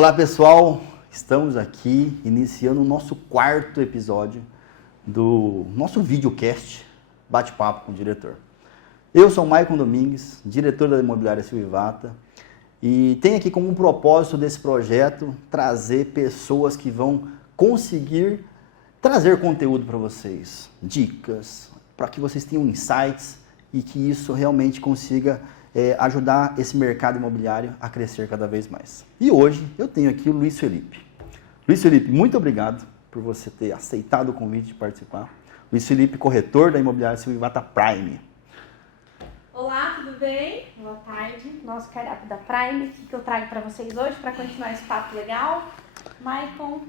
Olá pessoal, estamos aqui iniciando o nosso quarto episódio do nosso videocast Bate-Papo com o Diretor. Eu sou o Maicon Domingues, diretor da Imobiliária Silvivata, e tenho aqui como um propósito desse projeto trazer pessoas que vão conseguir trazer conteúdo para vocês, dicas, para que vocês tenham insights e que isso realmente consiga ajudar esse mercado imobiliário a crescer cada vez mais. E hoje eu tenho aqui o Luiz Felipe. Luiz Felipe, muito obrigado por você ter aceitado o convite de participar. Luiz Felipe, corretor da Imobiliária Silvivata Prime. Olá, tudo bem? Boa tarde. Nosso cardápio da Prime, o que eu trago para vocês hoje para continuar esse papo legal? Maicon.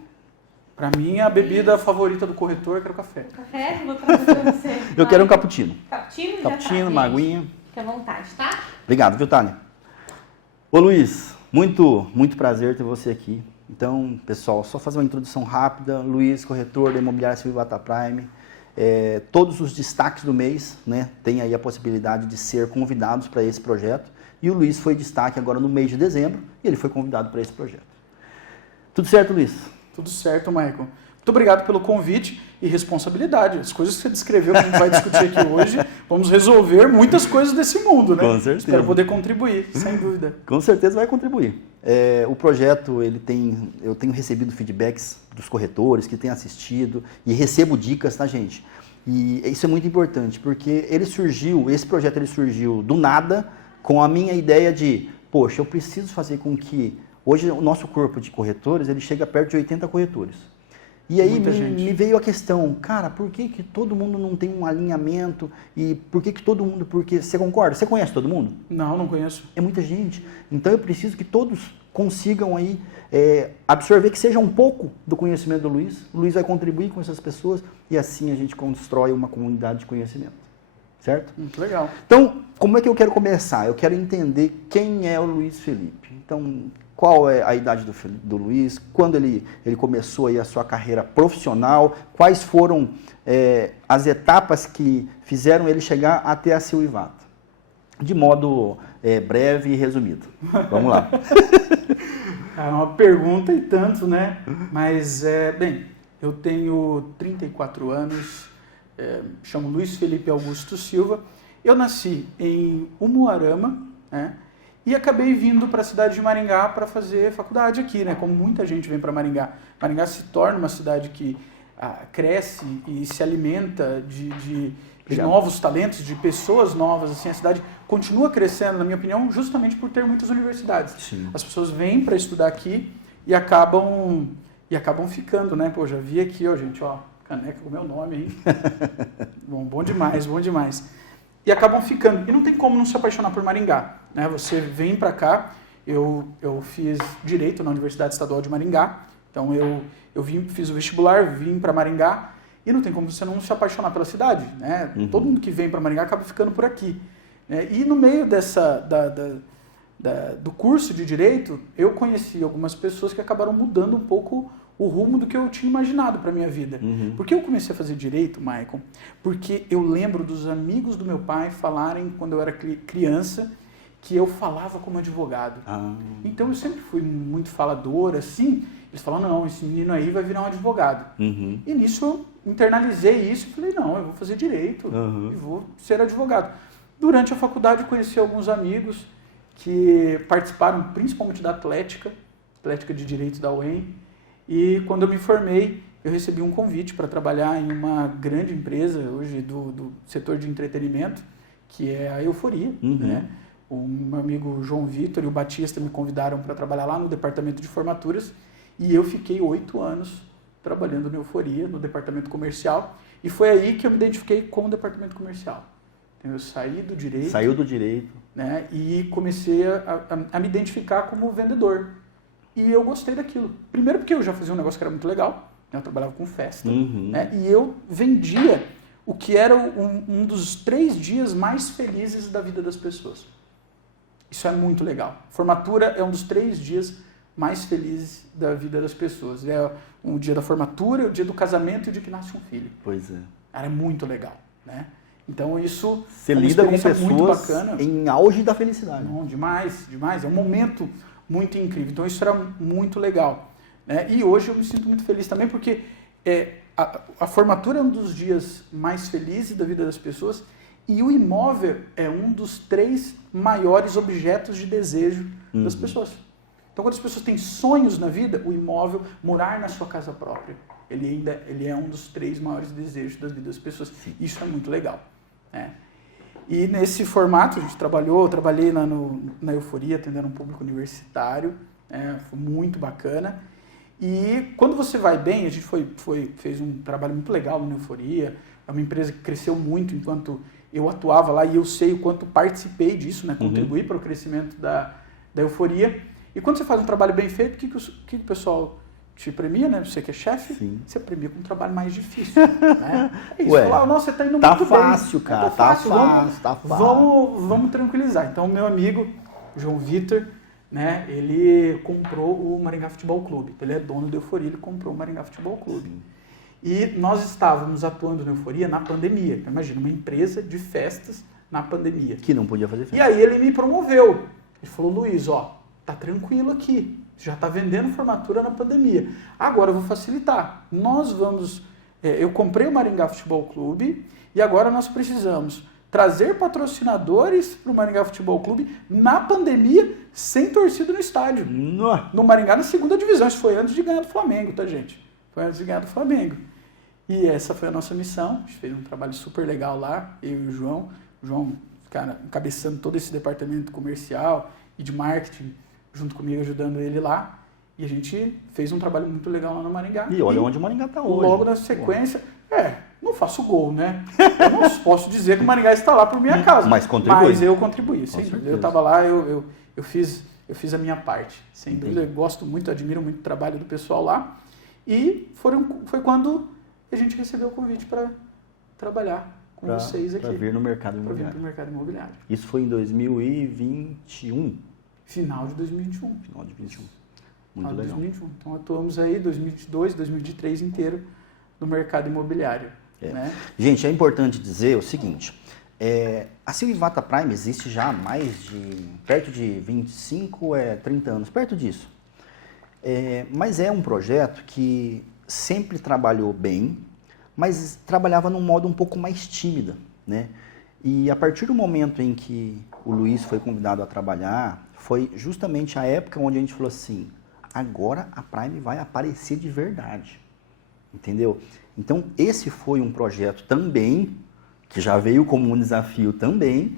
Para mim, a bebida favorita do corretor é o café. Café? Vou trazer para você. Eu quero um cappuccino. Cappuccino? Cappuccino, uma aguinha. Fique à vontade, tá? Obrigado, viu, Tânia? Ô, Luiz, muito prazer ter você aqui. Então, pessoal, só fazer uma introdução rápida. Luiz, corretor da Imobiliária Silvivata Prime. Todos os destaques do mês, né, tem aí a possibilidade de ser convidados para esse projeto. E o Luiz foi destaque agora no mês de dezembro e ele foi convidado para esse projeto. Tudo certo, Luiz? Tudo certo, Maicon. Muito obrigado pelo convite e responsabilidade. As coisas que você descreveu que a gente vai discutir aqui hoje, vamos resolver muitas coisas desse mundo, né? Com certeza. Espero poder contribuir, sem dúvida. Com certeza vai contribuir. O projeto, eu tenho recebido feedbacks dos corretores que têm assistido e recebo dicas, tá, gente? E isso é muito importante, porque esse projeto surgiu do nada com a minha ideia de, poxa, eu preciso fazer com que hoje o nosso corpo de corretores, ele chega perto de 80 corretores. E aí me veio a questão, cara, por que todo mundo não tem um alinhamento e por que todo mundo, porque você concorda? Você conhece todo mundo? Não conheço. É muita gente. Então eu preciso que todos consigam aí absorver que seja um pouco do conhecimento do Luiz. O Luiz vai contribuir com essas pessoas e assim a gente constrói uma comunidade de conhecimento. Certo? Muito legal. Então, como é que eu quero começar? Eu quero entender quem é o Luiz Felipe. Então, qual é a idade do Luiz? Quando ele começou aí a sua carreira profissional? Quais foram as etapas que fizeram ele chegar até a Silvivata? De modo breve e resumido. Vamos lá. É uma pergunta e tanto, né? Mas, bem, eu tenho 34 anos, chamo Luiz Felipe Augusto Silva. Eu nasci em Umuarama, né? E acabei vindo para a cidade de Maringá para fazer faculdade aqui, né? Como muita gente vem para Maringá. Maringá se torna uma cidade que cresce e se alimenta de novos talentos, de pessoas novas. Assim, a cidade continua crescendo, na minha opinião, justamente por ter muitas universidades. Sim. As pessoas vêm para estudar aqui e acabam ficando, né? Pô, já vi aqui, ó, gente, ó, caneca com o meu nome, hein? Bom demais, bom demais. E acabam ficando. E não tem como não se apaixonar por Maringá, né? Você vem para cá, eu fiz Direito na Universidade Estadual de Maringá, então eu fiz o vestibular, vim para Maringá, e não tem como você não se apaixonar pela cidade, né? Uhum. Todo mundo que vem para Maringá acaba ficando por aqui. Né? E no meio do curso de Direito, eu conheci algumas pessoas que acabaram mudando um pouco o rumo do que eu tinha imaginado para a minha vida. Uhum. Por que eu comecei a fazer Direito, Maicon? Porque eu lembro dos amigos do meu pai falarem, quando eu era criança, que eu falava como advogado. Então eu sempre fui muito falador, assim. Eles falavam, não, esse menino aí vai virar um advogado. Uhum. E nisso eu internalizei isso e falei, não, eu vou fazer Direito e vou ser advogado. Durante a faculdade eu conheci alguns amigos que participaram principalmente da Atlética de Direito da UEM. E quando eu me formei, eu recebi um convite para trabalhar em uma grande empresa, hoje do setor de entretenimento, que é a Euforia. Uhum. Né? O meu amigo João Vitor e o Batista me convidaram para trabalhar lá no departamento de formaturas, e eu fiquei 8 anos trabalhando na Euforia, no departamento comercial, e foi aí que eu me identifiquei com o departamento comercial. Então eu saí do Direito. Saiu do Direito. Né? E comecei a me identificar como vendedor. E eu gostei daquilo. Primeiro porque eu já fazia um negócio que era muito legal, né? Eu trabalhava com festa, né? E eu vendia o que era um dos 3 dias mais felizes da vida das pessoas. Isso é muito legal. Formatura é um dos 3 dias mais felizes da vida das pessoas. É o dia da formatura, o dia do casamento e o dia que nasce um filho. Pois é. Era muito legal, né? Então isso você lida com muito pessoas bacana. Em auge da felicidade. Não, demais, demais. É um momento muito incrível. Então isso era muito legal, né? E hoje eu me sinto muito feliz também porque a formatura é um dos dias mais felizes da vida das pessoas e o imóvel é um dos 3 maiores objetos de desejo das pessoas. Então quando as pessoas têm sonhos na vida, o imóvel, morar na sua casa própria, ele é um dos 3 maiores desejos da vida das pessoas. Isso é muito legal, né? E nesse formato a gente trabalhei na Euforia, atendendo um público universitário, foi muito bacana. E quando você vai bem, a gente fez um trabalho muito legal na Euforia, é uma empresa que cresceu muito enquanto eu atuava lá e eu sei o quanto participei disso, né, contribuí para o crescimento da Euforia. E quando você faz um trabalho bem feito, o que o pessoal te premia, né? Você que é chefe, você premia com um trabalho mais difícil, né? É isso. Falar, nossa, você tá indo muito fácil, bem. cara, tá fácil. Vamos tranquilizar. Então, meu amigo, João Vitor, né? Ele comprou o Maringá Futebol Clube. Ele é dono da Euforia, ele comprou o Maringá Futebol Clube. Sim. E nós estávamos atuando na Euforia na pandemia. Então, imagina, uma empresa de festas na pandemia. Que não podia fazer festa. E aí ele me promoveu. Ele falou, Luiz, tá tranquilo aqui. Já está vendendo formatura na pandemia. Agora eu vou facilitar. Eu comprei o Maringá Futebol Clube e agora nós precisamos trazer patrocinadores para o Maringá Futebol Clube na pandemia, sem torcida no estádio. No Maringá, na 2ª divisão. Isso foi antes de ganhar do Flamengo, tá, gente? Foi antes de ganhar do Flamengo. E essa foi a nossa missão. A gente fez um trabalho super legal lá, eu e o João. O João, cara, encabeçando todo esse departamento comercial e de marketing, junto comigo, ajudando ele lá. E a gente fez um trabalho muito legal lá no Maringá. E olha onde o Maringá está hoje. Logo na sequência... não faço gol, né? Eu não posso dizer que o Maringá está lá por minha causa. Mas contribui. Mas eu contribuí, sim. Eu estava lá, eu fiz a minha parte. Sem dúvida, eu gosto muito, admiro muito o trabalho do pessoal lá. E foi quando a gente recebeu o convite para trabalhar com vocês aqui. Para vir no mercado imobiliário. Para vir no mercado imobiliário. Isso foi em 2021? Final de 2021. Final de 2021. Muito legal. 2021. Então atuamos aí 2022, 2023 inteiro no mercado imobiliário. Né? Gente, é importante dizer o seguinte, a Silvivata Prime existe já há perto de 25, 30 anos, perto disso. Mas é um projeto que sempre trabalhou bem, mas trabalhava num modo um pouco mais tímida, né? E a partir do momento em que o Luiz foi convidado a trabalhar, foi justamente a época onde a gente falou assim, agora a Prime vai aparecer de verdade, entendeu? Então esse foi um projeto também, que já veio como um desafio também,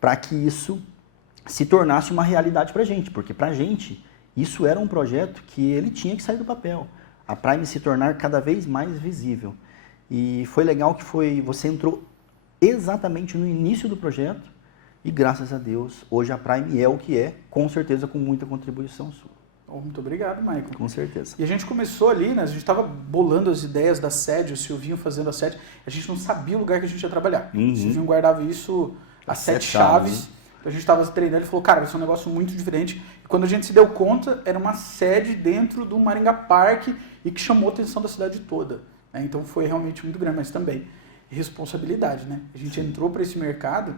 para que isso se tornasse uma realidade para a gente, porque para a gente isso era um projeto que ele tinha que sair do papel, a Prime se tornar cada vez mais visível. E foi legal que você entrou exatamente no início do projeto e graças a Deus, hoje a Prime é o que é, com certeza com muita contribuição sua. Muito obrigado, Maicon. Com certeza. E a gente começou ali, né? A gente estava bolando as ideias da sede, o Silvinho fazendo a sede, a gente não sabia o lugar que a gente ia trabalhar. O Silvinho guardava isso, as 7 chaves. A gente estava treinando e falou, cara, vai ser um negócio muito diferente. E quando a gente se deu conta, era uma sede dentro do Maringá Parque e que chamou a atenção da cidade toda. Né? Então foi realmente muito grande, mas também responsabilidade, né? A gente entrou para esse mercado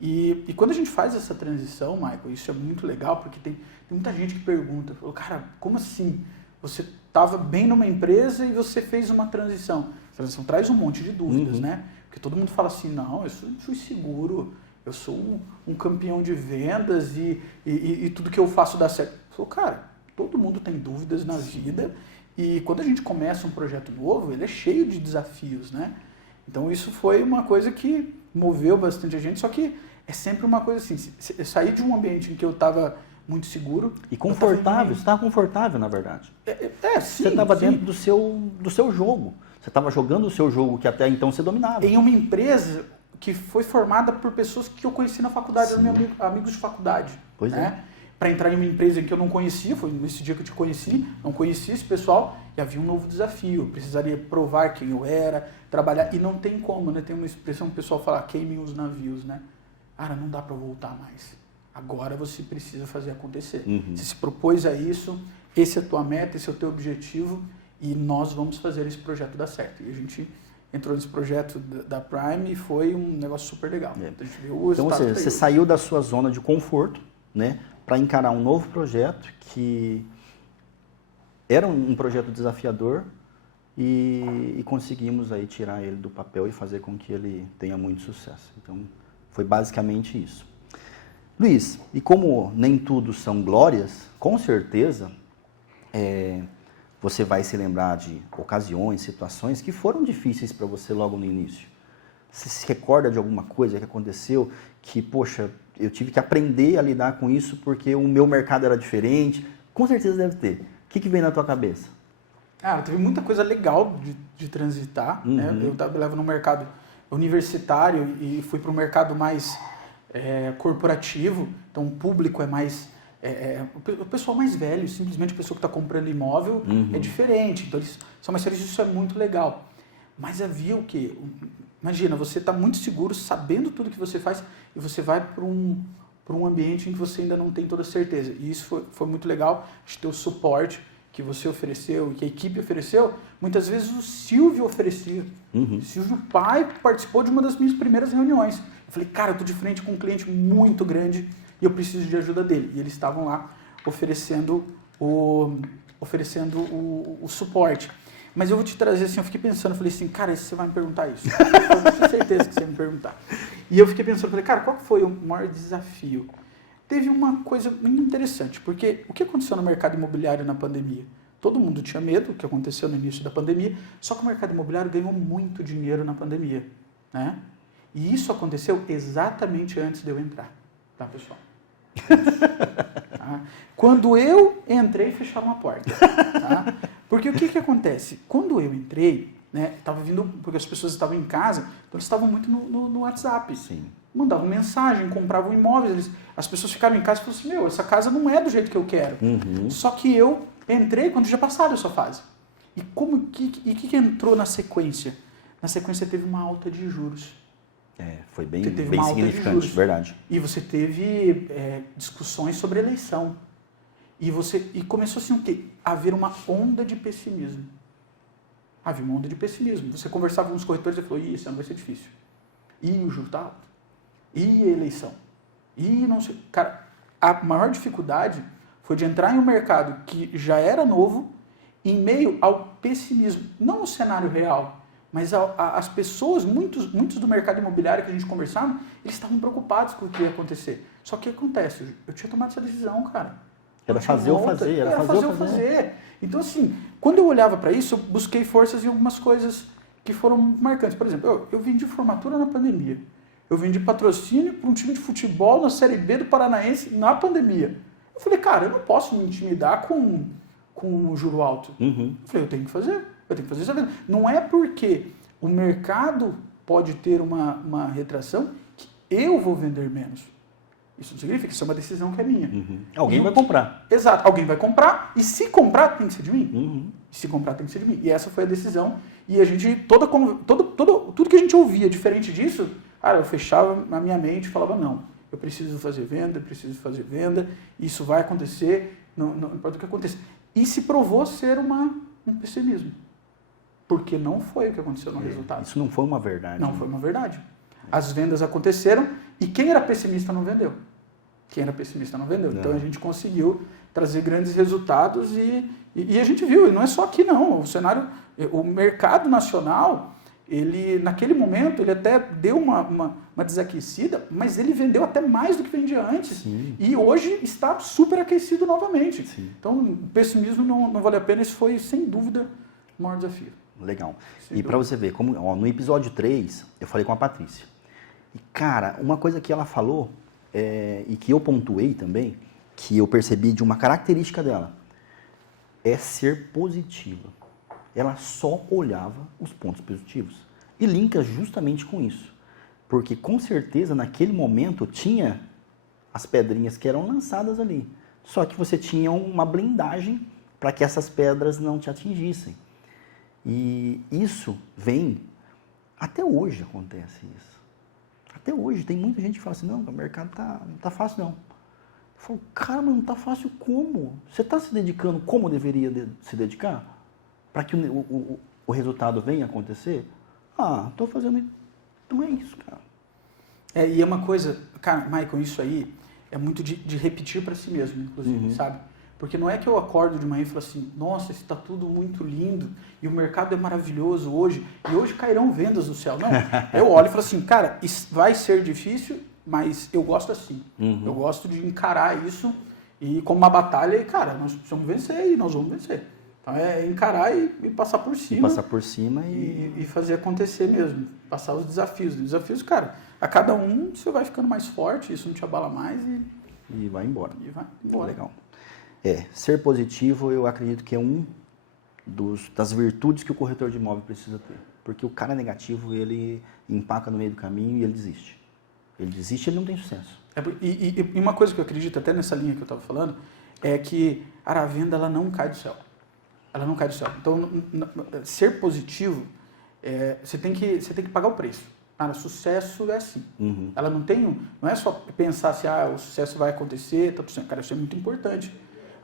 e quando a gente faz essa transição, Michael, isso é muito legal, porque tem muita gente que pergunta, falou, cara, como assim? Você estava bem numa empresa e você fez uma transição. A transição traz um monte de dúvidas, né? Porque todo mundo fala assim, não, eu sou seguro, eu sou um campeão de vendas e tudo que eu faço dá certo. Falou, cara, todo mundo tem dúvidas na vida e quando a gente começa um projeto novo, ele é cheio de desafios, né? Então isso foi uma coisa que moveu bastante a gente, só que é sempre uma coisa assim, eu saí de um ambiente em que eu estava muito seguro. E confortável, você estava confortável, na verdade. Sim. Você estava dentro do seu jogo. Você estava jogando o seu jogo que até então você dominava. Em uma empresa que foi formada por pessoas que eu conheci na faculdade, eram meus amigos de faculdade. Pois né? Para entrar em uma empresa que eu não conhecia, foi nesse dia que eu te conheci, não conhecia esse pessoal, e havia um novo desafio. Eu precisaria provar quem eu era, trabalhar, e não tem como, né? Tem uma expressão que o pessoal fala, queimem os navios, né? Cara, não dá para voltar mais. Agora você precisa fazer acontecer. Você se propôs a isso, esse é a tua meta, esse é o teu objetivo, e nós vamos fazer esse projeto dar certo. E a gente entrou nesse projeto da Prime e foi um negócio super legal. A gente viu o então você saiu da sua zona de conforto, né, para encarar um novo projeto que era um projeto desafiador e conseguimos aí tirar ele do papel e fazer com que ele tenha muito sucesso. Então, foi basicamente isso. Luiz, e como nem tudo são glórias, com certeza você vai se lembrar de ocasiões, situações que foram difíceis para você logo no início. Você se recorda de alguma coisa que aconteceu que, poxa, eu tive que aprender a lidar com isso porque o meu mercado era diferente? Com certeza deve ter. O que vem na tua cabeça? Teve muita coisa legal de transitar. Né? Eu trabalhava no mercado universitário e fui para o mercado mais corporativo. Então, o público é mais... o pessoal mais velho, simplesmente a pessoa que está comprando imóvel é diferente. Então, eles são mais sérios, isso é muito legal. Mas havia o quê? Imagina, você está muito seguro, sabendo tudo que você faz, e você vai para um ambiente em que você ainda não tem toda a certeza. E isso foi muito legal, de ter o suporte que você ofereceu, que a equipe ofereceu. Muitas vezes o Silvio oferecia. O Silvio Pai participou de uma das minhas primeiras reuniões. Eu falei, cara, eu estou de frente com um cliente muito grande e eu preciso de ajuda dele. E eles estavam lá oferecendo o suporte. Mas eu vou te trazer assim, eu fiquei pensando, falei assim, cara, você vai me perguntar isso. Eu tinha certeza que você ia me perguntar. E eu fiquei pensando, falei, cara, qual foi o maior desafio? Teve uma coisa muito interessante, porque o que aconteceu no mercado imobiliário na pandemia? Todo mundo tinha medo, o que aconteceu no início da pandemia, só que o mercado imobiliário ganhou muito dinheiro na pandemia, né? E isso aconteceu exatamente antes de eu entrar, tá, pessoal? Tá? Quando eu entrei, fecharam a porta, tá? Porque o que acontece? Quando eu entrei, né, tava vindo, porque as pessoas estavam em casa, então eles estavam muito no WhatsApp. Sim. Mandavam mensagem, compravam imóveis, as pessoas ficaram em casa e falaram assim, meu, essa casa não é do jeito que eu quero. Só que eu entrei quando já passaram essa fase. E o que entrou na sequência? Na sequência teve uma alta de juros. Foi bem uma alta de significante, juros. verdade. E você teve discussões sobre eleição. E começou assim o quê? A haver uma onda de pessimismo. Havia uma onda de pessimismo. Você conversava com os corretores e falou, isso não vai ser difícil. E o juro está alto. E a eleição. E não sei... Cara, a maior dificuldade foi de entrar em um mercado que já era novo em meio ao pessimismo. Não no cenário real, mas as pessoas, muitos do mercado imobiliário que a gente conversava, eles estavam preocupados com o que ia acontecer. Só que o que acontece? Eu tinha tomado essa decisão, cara. Era fazer ou fazer. Era fazer ou fazer. Então, assim, quando eu olhava para isso, eu busquei forças em algumas coisas que foram marcantes. Por exemplo, eu vendi formatura na pandemia. Eu vendi patrocínio para um time de futebol na Série B do Paranaense na pandemia. Eu falei, cara, eu não posso me intimidar com o juro alto. Eu falei, eu tenho que fazer essa venda. Não é porque o mercado pode ter uma retração que eu vou vender menos. Isso não significa, isso é uma decisão que é minha. Alguém vai comprar. Exato, alguém vai comprar, e se comprar, tem que ser de mim. Se comprar, tem que ser de mim. E essa foi a decisão. E a gente, tudo que a gente ouvia diferente disso, cara, eu fechava na minha mente e falava, não, eu preciso fazer venda, isso vai acontecer, não importa o que aconteça. E se provou ser um pessimismo. Porque não foi o que aconteceu no resultado. Isso não foi uma verdade. Não foi uma verdade. As vendas aconteceram e quem era pessimista não vendeu. Então a gente conseguiu trazer grandes resultados e a gente viu, e não é só aqui não, o mercado nacional, ele naquele momento ele até deu uma desaquecida, mas ele vendeu até mais do que vendia antes. Sim. E hoje está super aquecido novamente. Sim. Então o pessimismo não vale a pena, isso foi sem dúvida o maior desafio. Legal. E para você ver, no episódio 3, eu falei com a Patrícia. E, cara, uma coisa que ela falou, e que eu pontuei também, que eu percebi de uma característica dela, é ser positiva. Ela só olhava os pontos positivos. E linka justamente com isso. Porque, com certeza, naquele momento, tinha as pedrinhas que eram lançadas ali. Só que você tinha uma blindagem para que essas pedras não te atingissem. E isso vem, até hoje acontece isso. Até hoje, tem muita gente que fala assim, não, o mercado não tá fácil não. Eu falo, cara, mas não tá fácil como? Você está se dedicando como deveria se dedicar? Para que o resultado venha acontecer? Estou fazendo, então é isso, cara. E é uma coisa, cara, Michael, isso aí, é muito de repetir para si mesmo, inclusive, sabe? Porque não é que eu acordo de manhã e falo assim, nossa, está tudo muito lindo e o mercado é maravilhoso hoje e hoje cairão vendas do céu. Não, eu olho e falo assim, cara, isso vai ser difícil, mas eu gosto assim. Eu gosto de encarar isso e como uma batalha e, cara, nós precisamos vencer e nós vamos vencer. Então é encarar e passar por cima. Passar por cima e fazer acontecer mesmo. Passar os desafios. Os desafios, cara, a cada um você vai ficando mais forte, isso não te abala mais e vai embora. E vai embora. Legal. Ser positivo eu acredito que é das virtudes que o corretor de imóvel precisa ter. Porque o cara negativo, ele empaca no meio do caminho e ele desiste. Ele desiste e ele não tem sucesso. E uma coisa que eu acredito, até nessa linha que eu estava falando, é que a venda ela não cai do céu. Ela não cai do céu. Então, ser positivo, você tem que pagar o preço. Cara, sucesso é assim. Ela não é só pensar assim, o sucesso vai acontecer, tá tudo certo. Cara, isso é muito importante.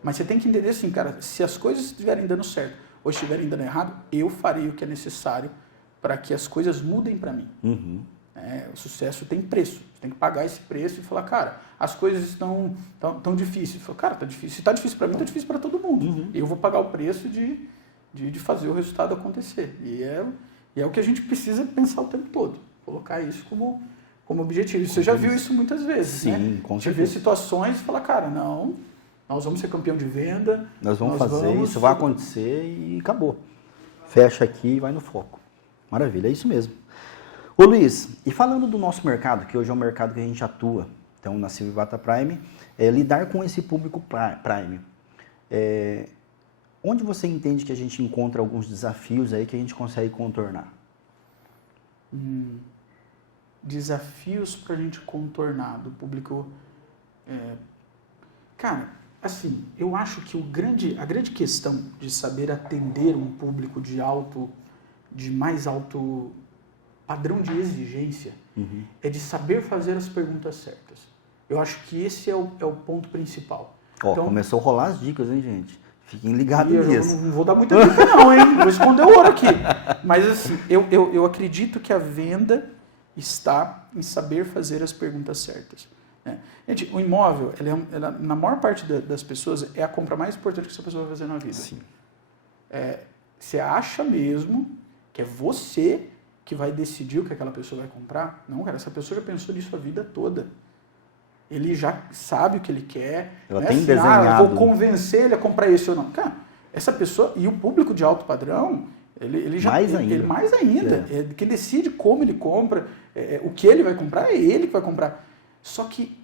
Mas você tem que entender assim, cara, se as coisas estiverem dando certo ou estiverem dando errado, eu farei o que é necessário para que as coisas mudem para mim. O sucesso tem preço. Você tem que pagar esse preço e falar, cara, as coisas estão tão difíceis. Fala, cara, tá difícil. Se tá difícil para mim, tá difícil para todo mundo. Eu vou pagar o preço de fazer o resultado acontecer. E é o que a gente precisa pensar o tempo todo. Colocar isso como objetivo. Você já viu isso muitas vezes, né? Sim, com Você certeza. vê situações e fala, cara, não, nós vamos ser campeão de venda. Nós vamos fazer, isso vai acontecer e acabou. Fecha aqui e vai no foco. Maravilha, é isso mesmo. Ô Luiz, e falando do nosso mercado, que hoje é um mercado que a gente atua, então na Silvivata Prime, lidar com esse público Prime. Onde você entende que a gente encontra alguns desafios aí que a gente consegue contornar? Desafios para a gente contornar do público. Cara, assim, eu acho que a grande questão de saber atender um público de mais alto padrão de exigência é de saber fazer as perguntas certas. Eu acho que esse é o ponto principal. Então, começou a rolar as dicas, hein, gente? Fiquem ligados nisso. Eu não vou dar muita dica não, hein? Vou esconder o ouro aqui. Mas assim, eu acredito que a venda está em saber fazer as perguntas certas. Né? Gente, o imóvel, ela, na maior parte das pessoas, é a compra mais importante que essa pessoa vai fazer na vida. Sim. Você acha mesmo que é você que vai decidir o que aquela pessoa vai comprar? Não, cara, essa pessoa já pensou nisso a vida toda. Ele já sabe o que ele quer. Ela não tem assim, desenhado. Vou convencer ele a comprar isso ou não. Cara, essa pessoa, e o público de alto padrão, ele já... Mais ainda. Mais ainda. Quem decide como ele compra, o que ele vai comprar, é ele que vai comprar. Só que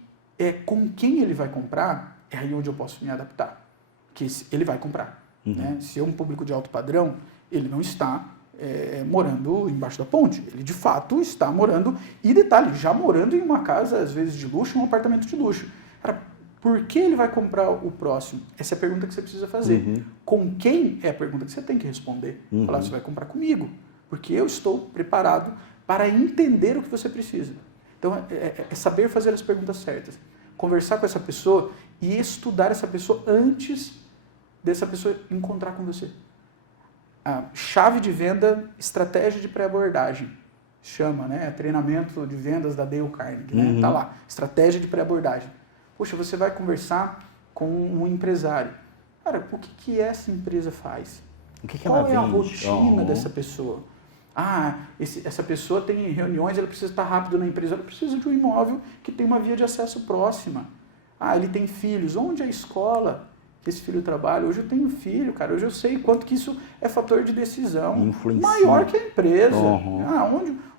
com quem ele vai comprar, é aí onde eu posso me adaptar. Que ele vai comprar. Né? Se é um público de alto padrão, ele não está morando embaixo da ponte. Ele, de fato, está morando, e detalhe, já morando em uma casa, às vezes, de luxo, um apartamento de luxo. Cara, por que ele vai comprar o próximo? Essa é a pergunta que você precisa fazer. Com quem é a pergunta que você tem que responder. Falar, você vai comprar comigo, porque eu estou preparado para entender o que você precisa. Então, é saber fazer as perguntas certas. Conversar com essa pessoa e estudar essa pessoa antes dessa pessoa encontrar com você. A chave de venda, estratégia de pré-abordagem. Chama, né? Treinamento de vendas da Dale Carnegie. Né? Tá lá. Estratégia de pré-abordagem. Poxa, você vai conversar com um empresário. Cara, o que essa empresa faz? Qual é a rotina dessa pessoa? Essa pessoa tem reuniões, ela precisa estar rápido na empresa, ela precisa de um imóvel que tem uma via de acesso próxima. Ele tem filhos. Onde é a escola que esse filho trabalha? Hoje eu tenho filho, cara. Hoje eu sei quanto que isso é fator de decisão. Influencia. Maior que a empresa.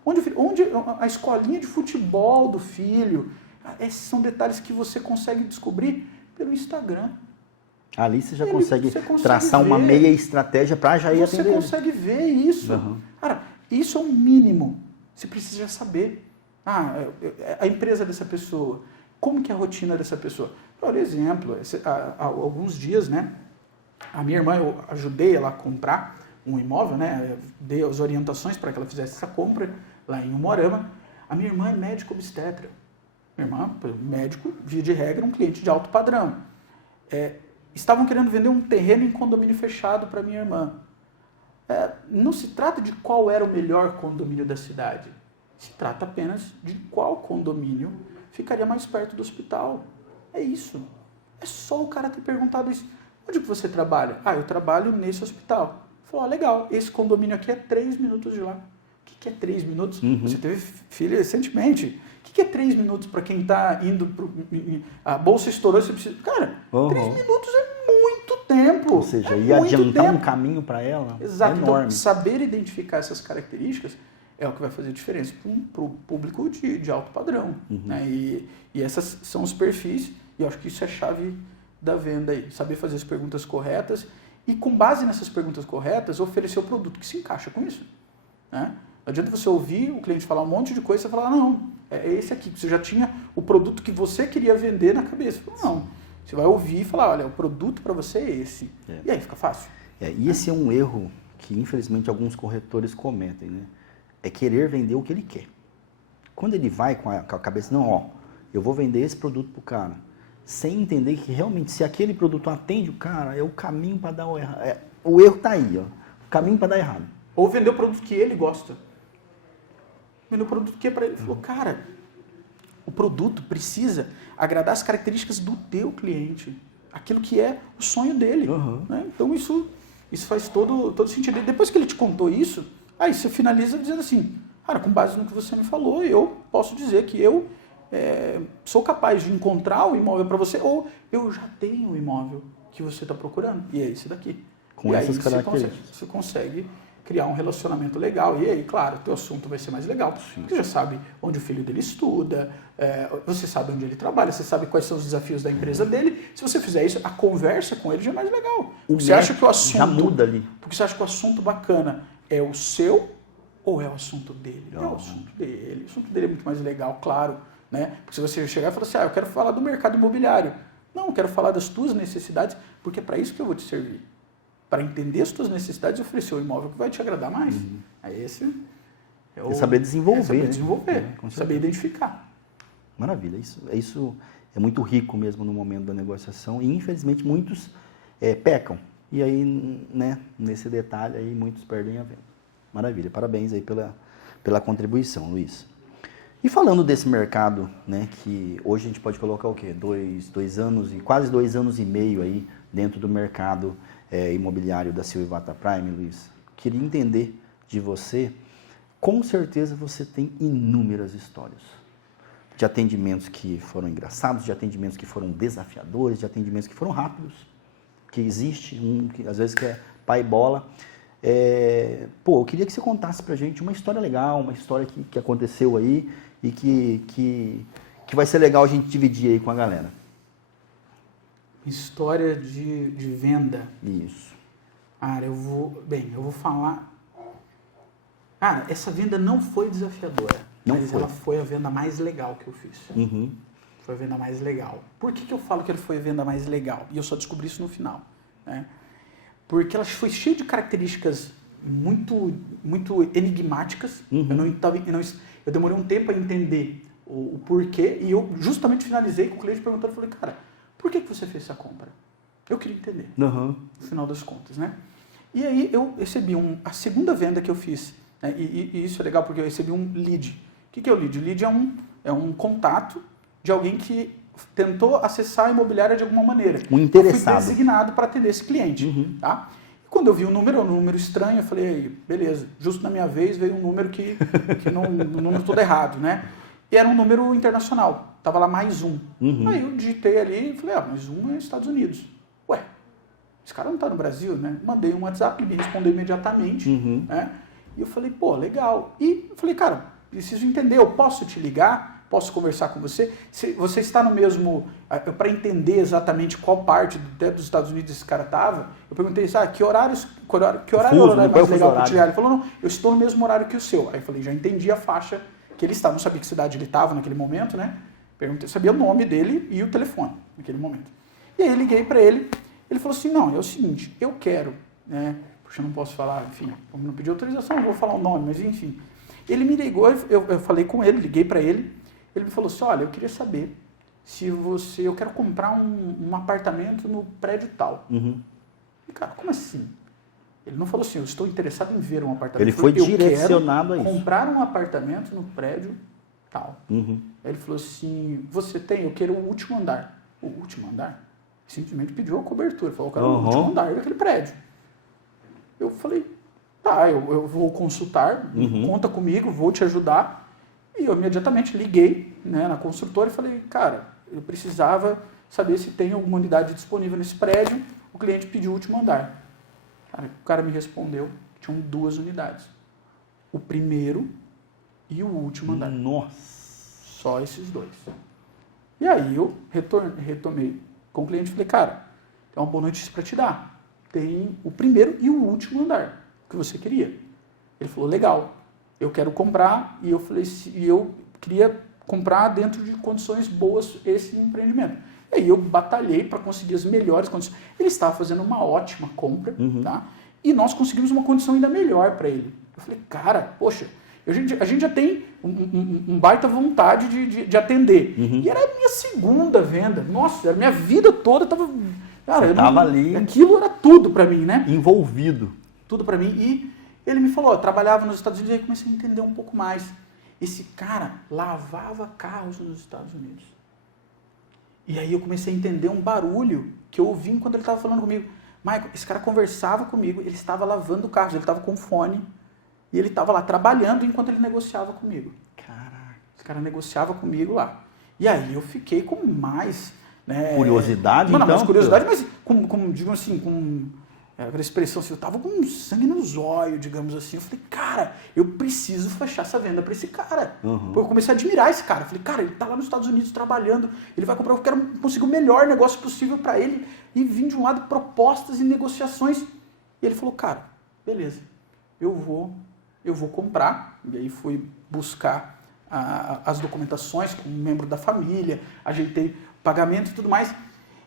Onde a escolinha de futebol do filho. Esses são detalhes que você consegue descobrir pelo Instagram. Ali você já consegue traçar uma meia estratégia para já ir atender. Você consegue ver isso. Cara, isso é o mínimo. Você precisa saber. A empresa dessa pessoa. Como que é a rotina dessa pessoa? Por exemplo, há alguns dias, né? A minha irmã, eu ajudei ela a comprar um imóvel, né? Eu dei as orientações para que ela fizesse essa compra lá em Umuarama. A minha irmã é médico obstetra. Minha irmã, médico, via de regra, um cliente de alto padrão. Estavam querendo vender um terreno em condomínio fechado para minha irmã. Não se trata de qual era o melhor condomínio da cidade. Se trata apenas de qual condomínio ficaria mais perto do hospital. É isso. É só o cara ter perguntado isso. Onde que você trabalha? Ah, eu trabalho nesse hospital. Falou, legal, esse condomínio aqui é 3 minutos de lá. O que é 3 minutos? Você teve filho recentemente. O que é 3 minutos para quem está indo a bolsa estourou, você precisa... Cara, 3 minutos é muito tempo. Ou seja, ia adiantar um caminho para ela. Exato. Enorme. Então, saber identificar essas características é o que vai fazer diferença para o público de alto padrão. Né? E essas são os perfis, e eu acho que isso é a chave da venda aí. Saber fazer as perguntas corretas e, com base nessas perguntas corretas, oferecer o produto que se encaixa com isso. Né? Não adianta você ouvir o cliente falar um monte de coisa e você falar, não, é esse aqui. Você já tinha o produto que você queria vender na cabeça. Não, você vai ouvir e falar, olha, o produto para você é esse. E aí fica fácil. E esse é um erro que, infelizmente, alguns corretores cometem, né? É querer vender o que ele quer. Quando ele vai com a cabeça, não, ó, eu vou vender esse produto pro cara, sem entender que realmente, se aquele produto atende o cara, é o caminho para dar o errado. O erro tá aí, ó. O caminho para dar errado. Ou vender o produto que ele gosta. Vender o produto que é para ele. Falou, cara, o produto precisa agradar as características do teu cliente. Aquilo que é o sonho dele. Né? Então, isso faz todo sentido. E depois que ele te contou isso, aí você finaliza dizendo assim, cara, com base no que você me falou, eu posso dizer que eu sou capaz de encontrar o imóvel para você, ou eu já tenho o imóvel que você está procurando, e é esse daqui. Com essas características. Você consegue criar um relacionamento legal, e aí, claro, o teu assunto vai ser mais legal, porque você já sabe onde o filho dele estuda, você sabe onde ele trabalha, você sabe quais são os desafios da empresa dele. Se você fizer isso, a conversa com ele já é mais legal. Você acha que o assunto já muda ali. Porque você acha que o assunto bacana é o seu ou é o assunto dele? É o assunto dele. O assunto dele é muito mais legal, claro. Né? Porque se você chegar e falar assim, eu quero falar do mercado imobiliário. Não, eu quero falar das tuas necessidades, porque é para isso que eu vou te servir. Para entender as tuas necessidades e oferecer o imóvel que vai te agradar mais. Aí esse é o... saber desenvolver. Saber desenvolver, saber identificar. Maravilha. Isso é muito rico mesmo no momento da negociação e, infelizmente, muitos pecam. E aí, né, nesse detalhe, aí muitos perdem a venda. Maravilha. Parabéns aí pela contribuição, Luiz. E falando desse mercado, né, que hoje a gente pode colocar o quê? Quase 2 anos e meio aí dentro do mercado imobiliário da Silva Vata Prime, Luiz. Queria entender de você, com certeza você tem inúmeras histórias. De atendimentos que foram engraçados, de atendimentos que foram desafiadores, de atendimentos que foram rápidos. Que existe que às vezes que é pai bola. Eu queria que você contasse pra gente uma história legal, uma história que aconteceu aí e que vai ser legal a gente dividir aí com a galera. História de venda. Isso. Cara, eu vou falar... Cara, essa venda não foi desafiadora, mas ela foi a venda mais legal que eu fiz. Foi a venda mais legal. Por que eu falo que ela foi a venda mais legal? E eu só descobri isso no final. Né? Porque ela foi cheia de características muito, muito enigmáticas. Eu demorei um tempo a entender o porquê, e eu justamente finalizei com o cliente perguntando, falei, cara, por que você fez essa compra? Eu queria entender, no final das contas, né? E aí eu recebi a segunda venda que eu fiz, né? E isso é legal porque eu recebi um lead. O que é o lead? O lead é um contato de alguém que tentou acessar a imobiliária de alguma maneira. Um interessado. Eu fui designado para atender esse cliente, tá? E quando eu vi um número estranho, eu falei, beleza, justo na minha vez veio um número que um número todo errado, né? E era um número internacional, tava lá mais um. Aí eu digitei ali e falei, mais um é Estados Unidos. Ué, esse cara não tá no Brasil, né? Mandei um WhatsApp, ele me respondeu imediatamente, né? E eu falei, legal. E eu falei, cara, preciso entender, eu posso te ligar? Posso conversar com você? Se você está no mesmo... Para entender exatamente qual parte dos Estados Unidos esse cara estava, eu perguntei, que horário é o horário mais legal para te ligar? Ele falou, não, eu estou no mesmo horário que o seu. Aí eu falei, já entendi a faixa que ele estava. Não sabia que cidade ele estava naquele momento, né? Perguntei, sabia o nome dele e o telefone naquele momento. E aí eu liguei para ele, ele falou assim, não, é o seguinte, eu quero, né? Puxa, eu não posso falar, enfim, como não pedi autorização, não vou falar o nome, mas enfim. Ele me ligou, eu falei com ele, liguei para ele, ele me falou assim, olha, eu queria saber se eu quero comprar um apartamento no prédio tal. E cara, como assim? Ele não falou assim, eu estou interessado em ver um apartamento. Ele foi direcionado a isso. Comprar um apartamento no prédio tal. Aí ele falou assim, você tem? Eu quero o último andar. O último andar? Simplesmente pediu a cobertura. Falou, cara, o último andar daquele prédio. Eu falei, tá, eu vou consultar, conta comigo, vou te ajudar. E eu imediatamente liguei, né, na construtora e falei, cara, eu precisava saber se tem alguma unidade disponível nesse prédio. O cliente pediu o último andar. Cara, o cara me respondeu que tinham 2 unidades. O primeiro e o último andar. Nossa! Só esses 2. E aí eu retomei com o cliente e falei, cara, tem uma boa notícia para te dar. Tem o primeiro e o último andar que você queria. Ele falou, legal, eu quero comprar. E eu falei, eu queria comprar dentro de condições boas esse empreendimento. E aí eu batalhei para conseguir as melhores condições. Ele estava fazendo uma ótima compra, tá? E nós conseguimos uma condição ainda melhor para ele. Eu falei, cara, poxa, a gente já tem um baita vontade de atender. E era a minha segunda venda. Nossa, a minha vida toda estava... Cara, ali... Aquilo era tudo para mim, né? Envolvido. Tudo para mim. E ele me falou, trabalhava nos Estados Unidos, e aí comecei a entender um pouco mais. Esse cara lavava carros nos Estados Unidos. E aí eu comecei a entender um barulho que eu ouvi quando ele estava falando comigo. Michael, esse cara conversava comigo, ele estava lavando carros, ele estava com fone, e ele estava lá trabalhando enquanto ele negociava comigo. Caraca. Esse cara negociava comigo lá. E aí eu fiquei com mais... Né, curiosidade, não, então? mais curiosidade, mas digamos assim, com a expressão assim, eu tava com sangue nos olhos, digamos assim. Eu falei, cara, eu preciso fechar essa venda para esse cara. Porque eu comecei a admirar esse cara. Eu falei, cara, ele tá lá nos Estados Unidos trabalhando, ele vai comprar, eu quero conseguir o melhor negócio possível para ele. E vim de um lado propostas e negociações. E ele falou, cara, beleza, eu vou comprar. E aí fui buscar as documentações com um membro da família, ajeitei pagamento e tudo mais.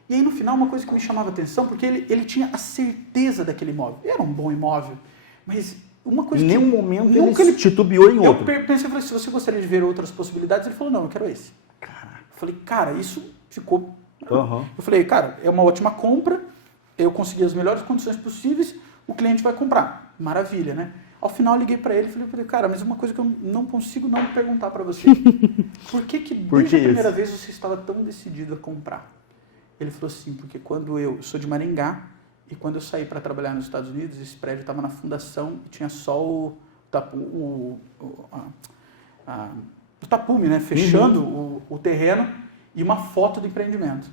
E aí no final uma coisa que me chamava a atenção, porque ele tinha a certeza daquele imóvel. Era um bom imóvel, mas uma coisa em que... nenhum momento ele titubeou em outro. Eu pensei, falei, se você gostaria de ver outras possibilidades, ele falou, não, eu quero esse. Caraca. Eu falei, cara, isso ficou... Eu falei, cara, é uma ótima compra, eu consegui as melhores condições possíveis, o cliente vai comprar. Maravilha, né? Ao final eu liguei para ele e falei, cara, mas uma coisa que eu não consigo não perguntar para você. Por que desde a primeira vez você estava tão decidido a comprar? Ele falou assim, porque quando eu sou de Maringá, e quando eu saí para trabalhar nos Estados Unidos, esse prédio estava na fundação e tinha só o tapume, né? Fechando o terreno e uma foto do empreendimento.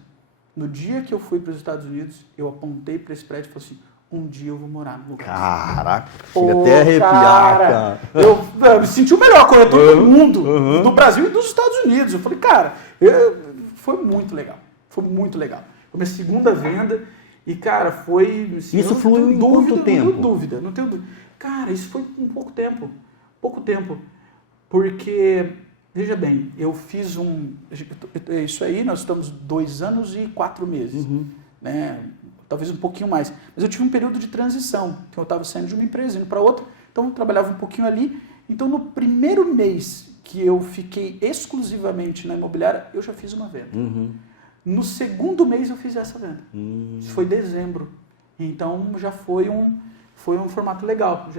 No dia que eu fui para os Estados Unidos, eu apontei para esse prédio e falei assim, um dia eu vou morar no lugar. Caraca, chega até a arrepiar, cara. Eu me senti o melhor corretor do mundo, do Brasil e dos Estados Unidos. Eu falei, cara, foi muito legal. Foi muito legal. Foi minha segunda venda e, cara, foi... Assim, isso fluiu em quanto tempo? Não tenho dúvida. Cara, isso foi em pouco tempo. Pouco tempo. Porque, veja bem, eu fiz isso aí, nós estamos 2 anos e 4 meses. Né? Talvez um pouquinho mais. Mas eu tive um período de transição, que eu estava saindo de uma empresa, indo para outra, então eu trabalhava um pouquinho ali. Então, no primeiro mês que eu fiquei exclusivamente na imobiliária, eu já fiz uma venda. No segundo mês eu fiz essa venda. Isso foi dezembro. Então, já foi um formato legal.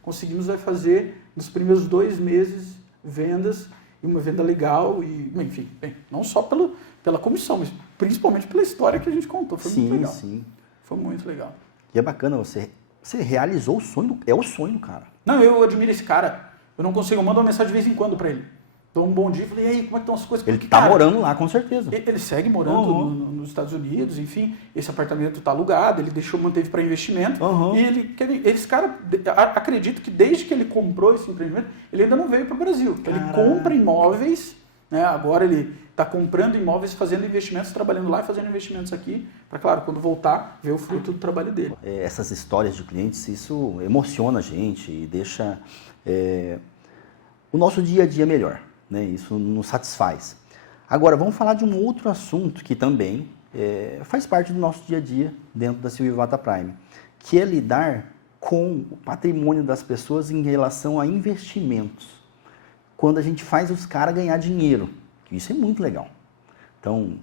Conseguimos fazer, nos primeiros 2 meses, vendas, e uma venda legal, e, enfim, não só pela comissão, mas principalmente pela história que a gente contou. Foi muito legal. Sim. Foi muito legal. E é bacana, você realizou o sonho, é o sonho, cara. Não, eu admiro esse cara. Eu não consigo, eu mando uma mensagem de vez em quando pra ele. Dou um bom dia e falei, e aí, como é que estão as coisas? Ele tá morando lá, com certeza. Ele segue morando nos Estados Unidos, enfim, esse apartamento tá alugado, ele manteve para investimento, e esse cara, acredito que desde que ele comprou esse empreendimento, ele ainda não veio para o Brasil. Ele compra imóveis, né? Agora ele está comprando imóveis, fazendo investimentos, trabalhando lá e fazendo investimentos aqui, para, claro, quando voltar, ver o fruto do trabalho dele. Essas histórias de clientes, isso emociona a gente e deixa o nosso dia a dia melhor, né? Isso nos satisfaz. Agora, vamos falar de um outro assunto que também faz parte do nosso dia a dia dentro da Silvivata Prime, que é lidar com o patrimônio das pessoas em relação a investimentos. Quando a gente faz os caras ganhar dinheiro, isso é muito legal. Então,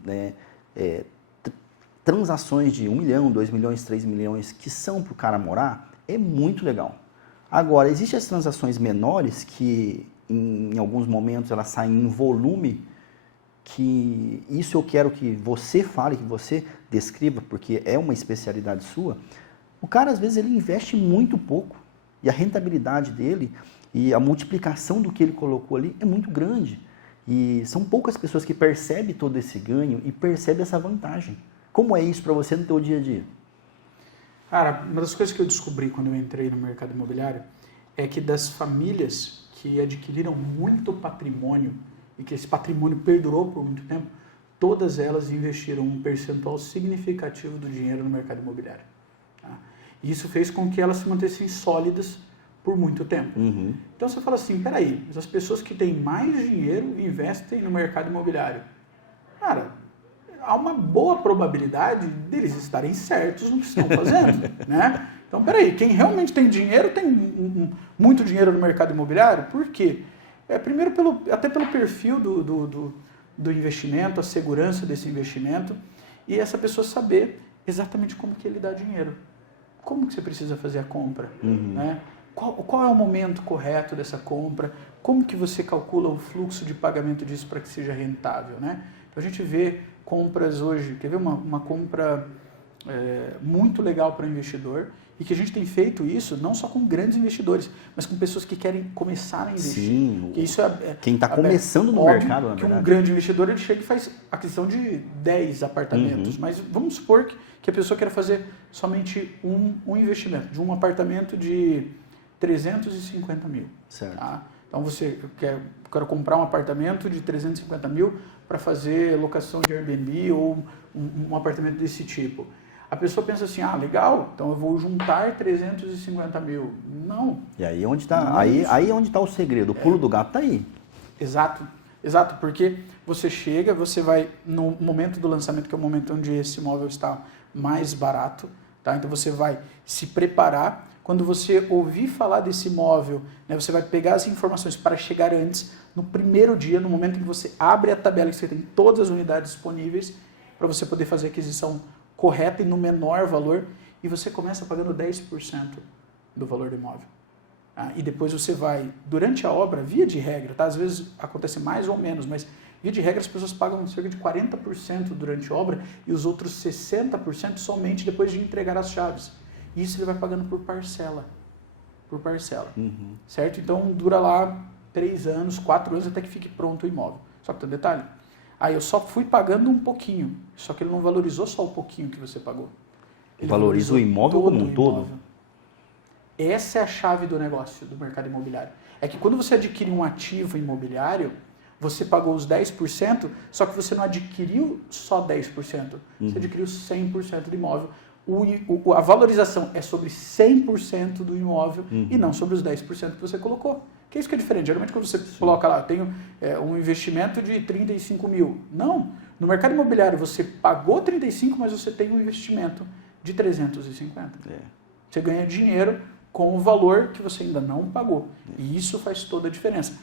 transações de 1 milhão, 2 milhões, 3 milhões que são para o cara morar, é muito legal. Agora, existem as transações menores que, em alguns momentos, elas saem em volume que isso eu quero que você fale, que você descreva, porque é uma especialidade sua. O cara, às vezes, ele investe muito pouco e a rentabilidade dele e a multiplicação do que ele colocou ali é muito grande. E são poucas pessoas que percebem todo esse ganho e percebem essa vantagem. Como é isso para você no teu dia a dia? Cara, uma das coisas que eu descobri quando eu entrei no mercado imobiliário é que das famílias que adquiriram muito patrimônio e que esse patrimônio perdurou por muito tempo, todas elas investiram um percentual significativo do dinheiro no mercado imobiliário. Tá? E isso fez com que elas se mantessem sólidas por muito tempo. Uhum. Então você fala assim, peraí, mas as pessoas que têm mais dinheiro investem no mercado imobiliário. Cara, há uma boa probabilidade deles estarem certos no que estão fazendo, né? Então, peraí, quem realmente tem dinheiro tem muito dinheiro no mercado imobiliário? Por quê? Primeiro, até pelo perfil do investimento, a segurança desse investimento e essa pessoa saber exatamente como que ele dá dinheiro. Como que você precisa fazer a compra, né? Qual é o momento correto dessa compra? Como que você calcula o fluxo de pagamento disso para que seja rentável, né? Então, a gente vê compras hoje, quer ver uma compra muito legal para o investidor e que a gente tem feito isso não só com grandes investidores, mas com pessoas que querem começar a investir. Sim, que isso quem está começando no óbvio mercado, na que verdade. um grande investidor ele chega e faz aquisição de 10 apartamentos, mas vamos supor que a pessoa queira fazer somente um investimento, de um apartamento de 350 mil. Certo. Tá? Então você quer comprar um apartamento de 350 mil para fazer locação de Airbnb ou um apartamento desse tipo. A pessoa pensa assim, legal, então eu vou juntar 350 mil. Não. E aí onde está Não é isso. aí onde está o segredo, o pulo do gato está aí. Exato, porque você chega, você vai no momento do lançamento, que é o momento onde esse imóvel está mais barato, tá? Então você vai se preparar. Quando você ouvir falar desse imóvel, né, você vai pegar as informações para chegar antes, no primeiro dia, no momento em que você abre a tabela, que você tem todas as unidades disponíveis, para você poder fazer a aquisição correta e no menor valor, e você começa pagando 10% do valor do imóvel. E depois você vai, durante a obra, via de regra, tá? Às vezes acontece mais ou menos, mas via de regra as pessoas pagam cerca de 40% durante a obra e os outros 60% somente depois de entregar as chaves. Isso ele vai pagando por parcela. Certo? Então dura lá 3 anos, 4 anos até que fique pronto o imóvel. Só que tem um detalhe. Eu só fui pagando um pouquinho, só que ele não valorizou só o pouquinho que você pagou. Ele Valoriza o imóvel como um todo? Imóvel. Essa é a chave do negócio do mercado imobiliário. É que quando você adquire um ativo imobiliário, você pagou os 10%, só que você não adquiriu só 10%, você adquiriu 100% do imóvel. A valorização é sobre 100% do imóvel e não sobre os 10% que você colocou. Que é isso que é diferente. Geralmente quando você coloca lá, eu tenho um investimento de 35 mil. Não. No mercado imobiliário você pagou 35, mas você tem um investimento de 350. Você ganha dinheiro com o valor que você ainda não pagou. E isso faz toda a diferença.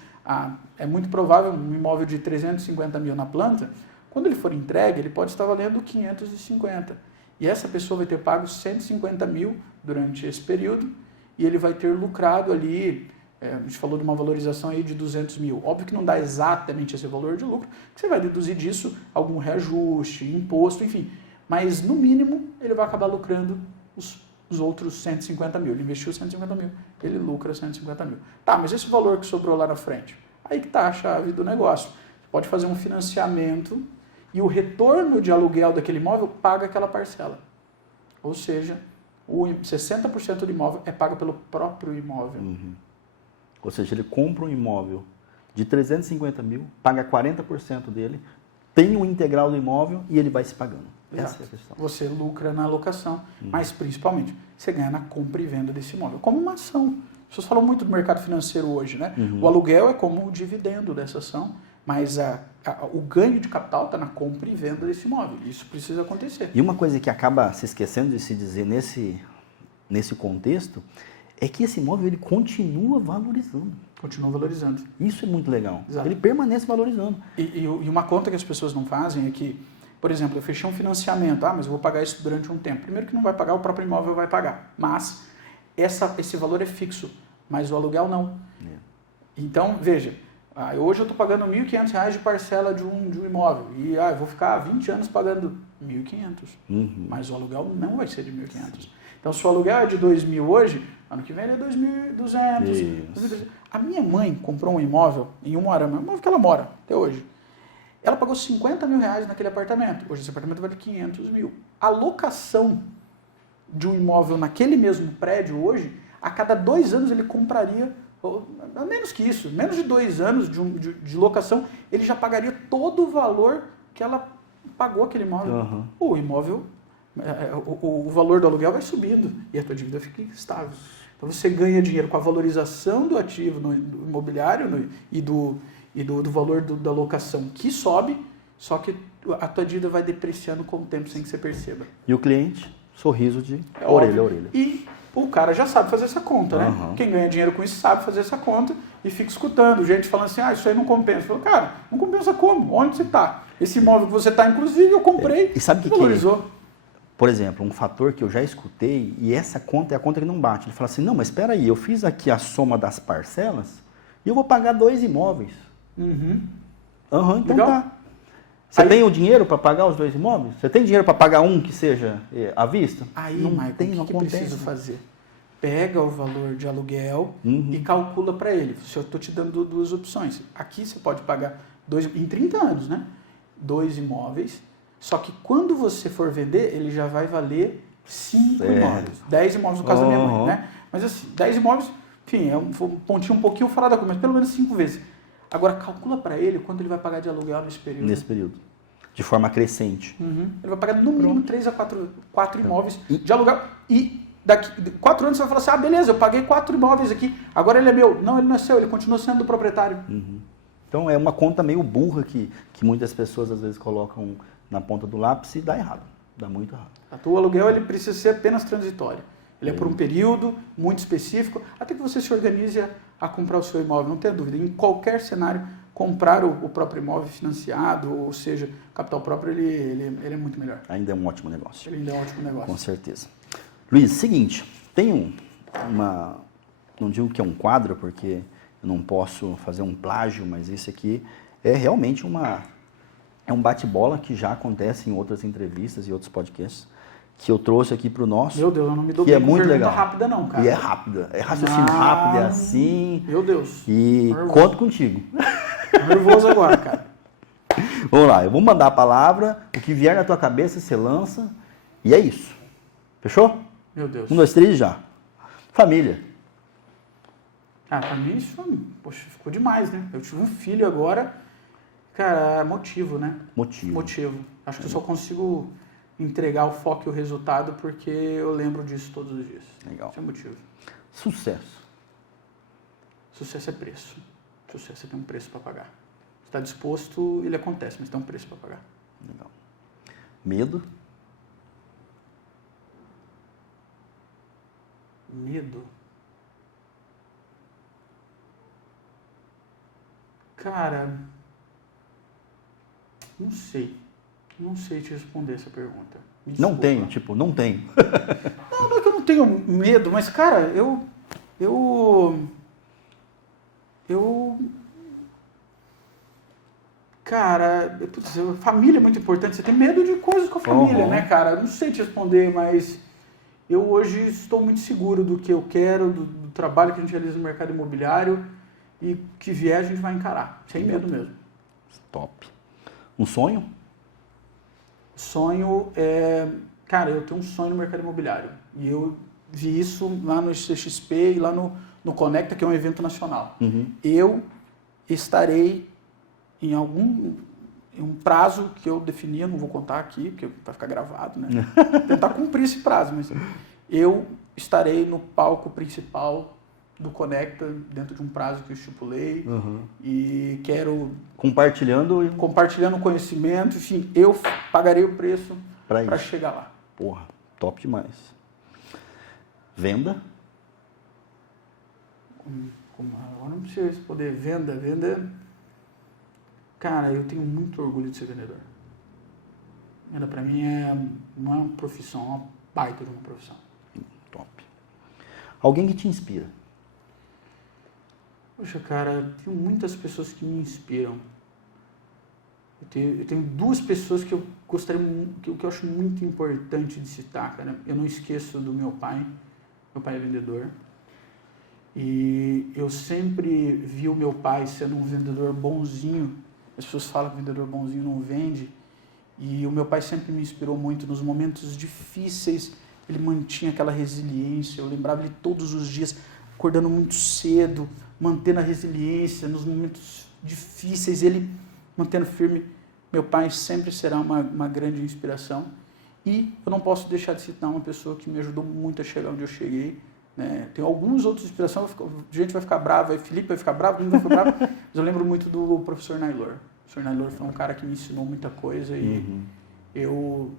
É muito provável um imóvel de 350 mil na planta, quando ele for entregue, ele pode estar valendo 550. E essa pessoa vai ter pago 150 mil durante esse período e ele vai ter lucrado ali, a gente falou de uma valorização aí de 200 mil. Óbvio que não dá exatamente esse valor de lucro, que você vai deduzir disso algum reajuste, imposto, enfim. Mas, no mínimo, ele vai acabar lucrando os outros 150 mil. Ele investiu 150 mil, ele lucra 150 mil. Tá, mas esse valor que sobrou lá na frente? Aí que está a chave do negócio. Você pode fazer um financiamento e o retorno de aluguel daquele imóvel paga aquela parcela. Ou seja, 60% do imóvel é pago pelo próprio imóvel. Ou seja, ele compra um imóvel de 350 mil, paga 40% dele, tem o integral do imóvel e ele vai se pagando. Essa é a questão. Você lucra na alocação, mas principalmente você ganha na compra e venda desse imóvel. Como uma ação. As pessoas falam muito do mercado financeiro hoje, né? O aluguel é como o dividendo dessa ação, mas o ganho de capital está na compra e venda desse imóvel. Isso precisa acontecer. E uma coisa que acaba se esquecendo de se dizer nesse contexto é que esse imóvel ele continua valorizando. Continua valorizando. Isso é muito legal. Exato. Ele permanece valorizando. E uma conta que as pessoas não fazem é que, por exemplo, eu fechei um financiamento, mas eu vou pagar isso durante um tempo. Primeiro que não vai pagar, o próprio imóvel vai pagar. Mas esse valor é fixo, mas o aluguel não. Então, veja, Hoje eu estou pagando R$ 1.500 de parcela de um imóvel. E eu vou ficar 20 anos pagando 1.500. Mas o aluguel não vai ser de 1.500. Então, se o aluguel é de 2.000 hoje, ano que vem ele é 2.200. A minha mãe comprou um imóvel em Umuarama, um imóvel que ela mora até hoje. Ela pagou R$50 mil naquele apartamento. Hoje esse apartamento vale 500 mil. A locação de um imóvel naquele mesmo prédio hoje, a cada 2 anos ele compraria, menos que isso, menos de 2 anos de locação, ele já pagaria todo o valor que ela pagou aquele imóvel. O imóvel, o valor do aluguel vai subindo e a tua dívida fica estável. Então você ganha dinheiro com a valorização do ativo do imobiliário e do valor da locação que sobe, só que a tua dívida vai depreciando com o tempo sem que você perceba. E o cliente, sorriso de orelha a orelha. E o cara já sabe fazer essa conta, né? Quem ganha dinheiro com isso sabe fazer essa conta e fica escutando gente falando assim, isso aí não compensa. Fala, cara, não compensa como? Onde você está? Esse imóvel que você está, inclusive, eu comprei e sabe o que valorizou. Por exemplo, um fator que eu já escutei, e essa conta é a conta que não bate. Ele fala assim, não, mas espera aí, eu fiz aqui a soma das parcelas e eu vou pagar 2 imóveis. Então legal. tá. Você tem o dinheiro para pagar os 2 imóveis? Você tem dinheiro para pagar um que seja à vista? Aí, não Michael, tem, não o que acontece. preciso fazer? Pega o valor de aluguel e calcula para ele. Se eu estou te dando 2 opções. Aqui você pode pagar em 30 anos, né? 2 imóveis. Só que quando você for vender, ele já vai valer 5 imóveis. 10 imóveis no caso da minha mãe, né? Mas assim, 10 imóveis, enfim, é um pontinho um pouquinho fora da curva, mas pelo menos 5 vezes. Agora, calcula para ele quanto ele vai pagar de aluguel nesse período. Nesse período. De forma crescente. Ele vai pagar no mínimo 3 a 4 imóveis de aluguel. E daqui 4 anos você vai falar assim, beleza, eu paguei 4 imóveis aqui, agora ele é meu. Não, ele não é seu, ele continua sendo do proprietário. Então é uma conta meio burra que muitas pessoas às vezes colocam na ponta do lápis e dá errado. Dá muito errado. O aluguel ele precisa ser apenas transitório. Ele é por um período muito específico, até que você se organize a comprar o seu imóvel, não tenha dúvida. Em qualquer cenário, comprar o próprio imóvel financiado, ou seja, capital próprio, ele é muito melhor. Ainda é um ótimo negócio. Ele ainda é um ótimo negócio. Com certeza. Luiz, seguinte, tem não digo que é um quadro, porque eu não posso fazer um plágio, mas isso aqui é realmente um bate-bola que já acontece em outras entrevistas e outros podcasts, que eu trouxe aqui para o nosso. Meu Deus, eu não me dou que bem é muito legal. rápida não, cara. E é rápida, é raciocínio rápido, é assim. Meu Deus. E nervoso. Conto contigo. Nervoso agora, cara. Vamos lá, eu vou mandar a palavra, o que vier na tua cabeça você lança, e é isso. Fechou? Meu Deus. 1, 2, 3 já. Família. Pra mim isso, poxa, ficou demais, né? Eu tive um filho agora, cara, motivo, né? Motivo. Acho que eu só consigo entregar o foco e o resultado porque eu lembro disso todos os dias. Legal. Isso é motivo. Sucesso. Sucesso é preço. Sucesso tem um preço para pagar. Se está disposto, ele acontece, mas tem um preço para pagar. Legal. Medo. Medo? Cara, não sei. Não sei te responder essa pergunta. Não tenho, não tenho. Não é que eu não tenho medo, mas, cara, cara, família é muito importante. Você tem medo de coisas com a família, né, cara? Eu não sei te responder, mas eu hoje estou muito seguro do que eu quero, do trabalho que a gente realiza no mercado imobiliário e que vier a gente vai encarar, sem medo mesmo. Top. Um sonho? Sonho é... Cara, eu tenho um sonho no mercado imobiliário. E eu vi isso lá no CXP e lá no Conecta, que é um evento nacional. Eu estarei em um prazo que eu defini, eu não vou contar aqui, porque vai ficar gravado, né? Tentar cumprir esse prazo, mas eu estarei no palco principal do Conecta, dentro de um prazo que eu estipulei, e quero... Compartilhando conhecimento, enfim, eu pagarei o preço para chegar lá. Porra, top demais. Venda? Agora não precisa responder. Venda... Cara, eu tenho muito orgulho de ser vendedor. Venda para mim é uma profissão, uma baita de uma profissão. Top. Alguém que te inspira? Poxa, cara, tem muitas pessoas que me inspiram. Eu tenho duas pessoas que eu gostaria, que eu acho muito importante de citar, cara. Eu não esqueço do meu pai. Meu pai é vendedor. E eu sempre vi o meu pai sendo um vendedor bonzinho. As pessoas falam que vendedor bonzinho não vende. E o meu pai sempre me inspirou muito nos momentos difíceis. Ele mantinha aquela resiliência. Eu lembrava ele todos os dias acordando muito cedo, mantendo a resiliência nos momentos difíceis, ele mantendo firme. Meu pai sempre será uma grande inspiração. E eu não posso deixar de citar uma pessoa que me ajudou muito a chegar onde eu cheguei. Né? Tem alguns outros inspirações, gente vai ficar brava, Felipe vai ficar bravo, não vai ficar bravo, mas eu lembro muito do professor Nailor. O professor Nailor foi um cara que me ensinou muita coisa e eu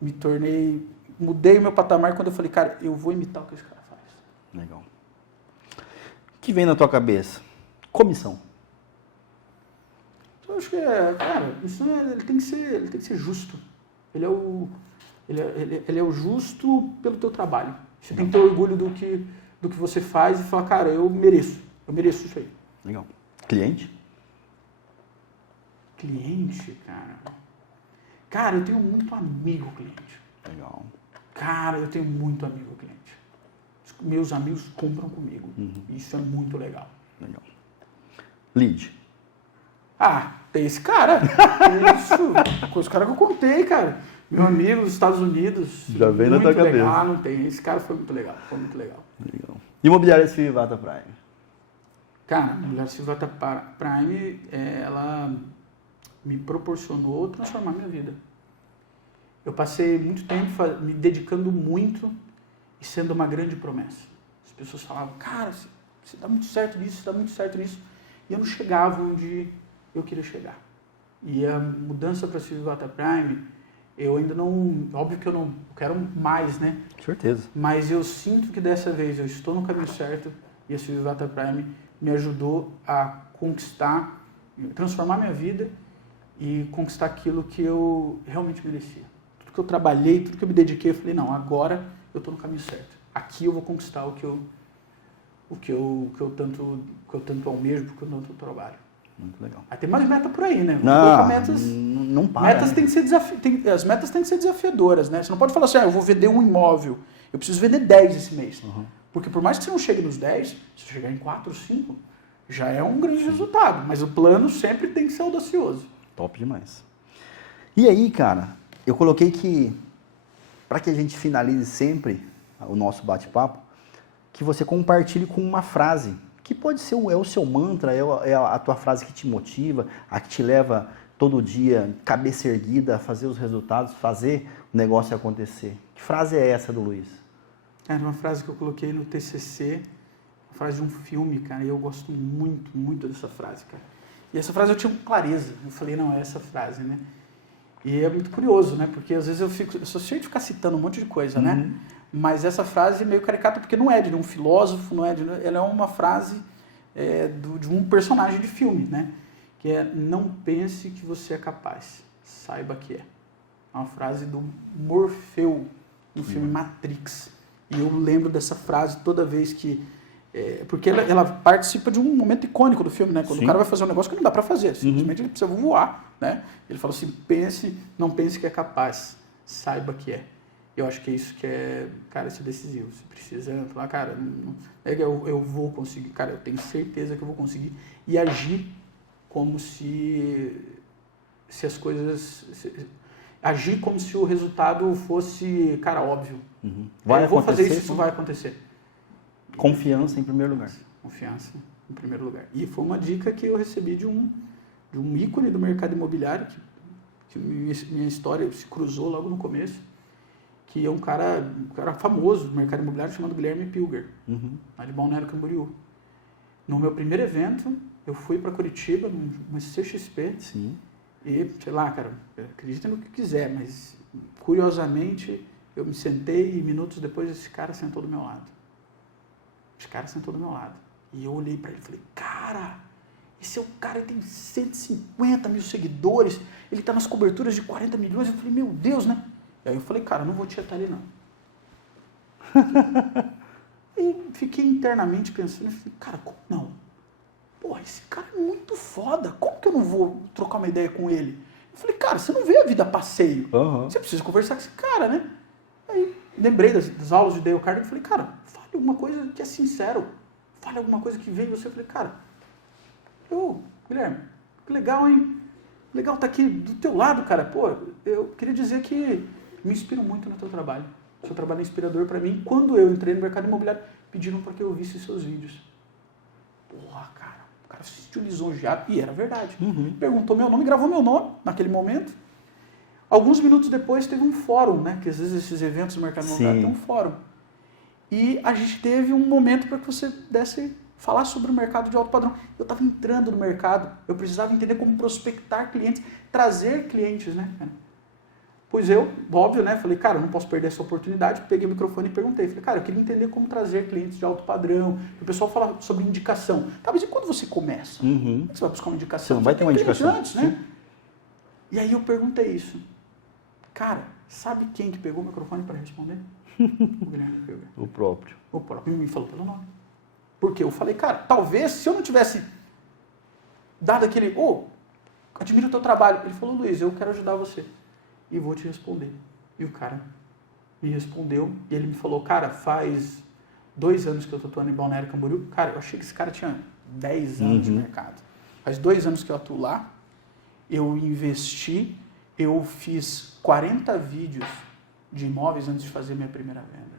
me tornei, mudei o meu patamar quando eu falei, cara, eu vou imitar o que esse cara faz. Legal. O que vem na tua cabeça? Comissão. Eu acho que cara, isso ele tem que ser justo. Ele é o justo pelo teu trabalho. Você tem que ter orgulho do que você faz e falar, cara, eu mereço isso aí. Legal. Cliente? Cliente, cara. Cara, eu tenho muito amigo cliente. Legal. Cara, eu tenho muito amigo cliente. Meus amigos compram comigo. Isso é muito legal. Legal. Lead? Ah, tem esse cara. Isso. Com os caras que eu contei, cara. Meu amigo dos Estados Unidos. Já veio na tua cabeça. Legal, não tem. Esse cara foi muito legal. Foi muito legal. Legal. Imobiliária Civivata Prime? Cara, a Imobiliária Civivata Prime, ela me proporcionou transformar minha vida. Eu passei muito tempo me dedicando muito e sendo uma grande promessa. As pessoas falavam, cara, você dá muito certo nisso, você dá muito certo nisso. E eu não chegava onde eu queria chegar. E a mudança para a Civivata Prime, eu ainda não... Óbvio que eu quero mais, né? Certeza. Mas eu sinto que dessa vez eu estou no caminho certo e a Civivata Prime me ajudou a conquistar, transformar minha vida e conquistar aquilo que eu realmente merecia. Tudo que eu trabalhei, tudo que eu me dediquei, eu falei, não, agora eu estou no caminho certo. Aqui eu vou conquistar o que eu tanto almejo, porque eu tanto trabalho. Muito legal. Aí tem mais meta por aí, né? Não para. Metas né? têm que ser as metas têm que ser desafiadoras, né? Você não pode falar assim, eu vou vender um imóvel, eu preciso vender 10 esse mês. Porque por mais que você não chegue nos 10, se você chegar em 4 ou 5, já é um grande resultado. Mas o plano sempre tem que ser audacioso. Top demais. E aí, cara, eu coloquei que, para que a gente finalize sempre o nosso bate-papo, que você compartilhe com uma frase, que pode ser o seu mantra, é a tua frase que te motiva, a que te leva todo dia, cabeça erguida, a fazer os resultados, fazer o negócio acontecer. Que frase é essa do Luiz? Cara, uma frase que eu coloquei no TCC, uma frase de um filme, cara, e eu gosto muito, muito dessa frase, cara. E essa frase eu tinha clareza, eu falei, não, é essa frase, né? E é muito curioso, né? Porque às vezes eu sou cheio de ficar citando um monte de coisa, né? Mas essa frase é meio caricata porque não é de um filósofo, ela é uma frase de um personagem de filme, né? Que é, não pense que você é capaz, saiba que é. É uma frase do Morfeu, no filme Matrix. E eu lembro dessa frase toda vez que... porque ela participa de um momento icônico do filme, né? Quando o cara vai fazer um negócio que não dá para fazer, simplesmente ele precisa voar, né? Ele fala assim, não pense que é capaz, saiba que é. Eu acho que é isso que é, cara, isso é decisivo. Você precisa falar, cara, eu vou conseguir, cara, eu tenho certeza que eu vou conseguir. E agir como se as coisas... agir como se o resultado fosse, cara, óbvio. Eu vou fazer isso vai acontecer. Confiança em primeiro lugar. Confiança em primeiro lugar. E foi uma dica que eu recebi de um ícone do mercado imobiliário, que minha história se cruzou logo no começo, que é um cara famoso do mercado imobiliário chamado Guilherme Pilger, lá de Balneário Camboriú. No meu primeiro evento, eu fui para Curitiba, numa CXP, Sim. e, sei lá, cara, acredita no que quiser, mas curiosamente eu me sentei e minutos depois esse cara sentou do meu lado. E eu olhei para ele e falei, cara, esse é o cara, ele tem 150 mil seguidores, ele tá nas coberturas de 40 milhões. Eu falei, meu Deus, né? E aí eu falei, cara, não vou te atar ali, não. E fiquei internamente pensando, falei, cara, como não? Pô, esse cara é muito foda, como que eu não vou trocar uma ideia com ele? Eu falei, cara, você não vê a vida a passeio. Você precisa conversar com esse cara, né? Aí lembrei das aulas de Dale Carnegie e falei, cara, fale alguma coisa que é sincero. Fale alguma coisa que veio de você. Eu falei, cara, Guilherme, que legal, hein? Legal estar aqui do teu lado, cara. Pô, eu queria dizer que me inspiro muito no teu trabalho. O seu trabalho é inspirador para mim. Quando eu entrei no mercado imobiliário, pediram para que eu visse seus vídeos. Porra, cara, o cara se sentiu lisonjeado. E era verdade. Perguntou meu nome, gravou meu nome naquele momento. Alguns minutos depois teve um fórum, né? Que às vezes esses eventos do mercado imobiliário tem um fórum. E a gente teve um momento para que você pudesse falar sobre o mercado de alto padrão. Eu estava entrando no mercado, eu precisava entender como prospectar clientes, trazer clientes, né? Pois eu, óbvio, né? Falei, cara, eu não posso perder essa oportunidade. Peguei o microfone e perguntei. Falei, cara, eu queria entender como trazer clientes de alto padrão. O pessoal fala sobre indicação. Tá, mas e quando você começa? Como é que você vai buscar uma indicação? Você não vai ter uma indicação antes, né? E aí eu perguntei isso. Cara, sabe quem que pegou o microfone para responder? O Guilherme Filber. O próprio. O próprio me falou pelo nome. Porque eu falei, cara, talvez se eu não tivesse dado aquele, admiro o teu trabalho. Ele falou, Luiz, eu quero ajudar você. E vou te responder. E o cara me respondeu. E ele me falou, cara, faz 2 anos que eu tô atuando em Balneário Camboriú. Cara, eu achei que esse cara tinha 10 anos de mercado. Faz 2 anos que eu atuo lá. Eu investi, eu fiz 40 vídeos de imóveis antes de fazer minha primeira venda.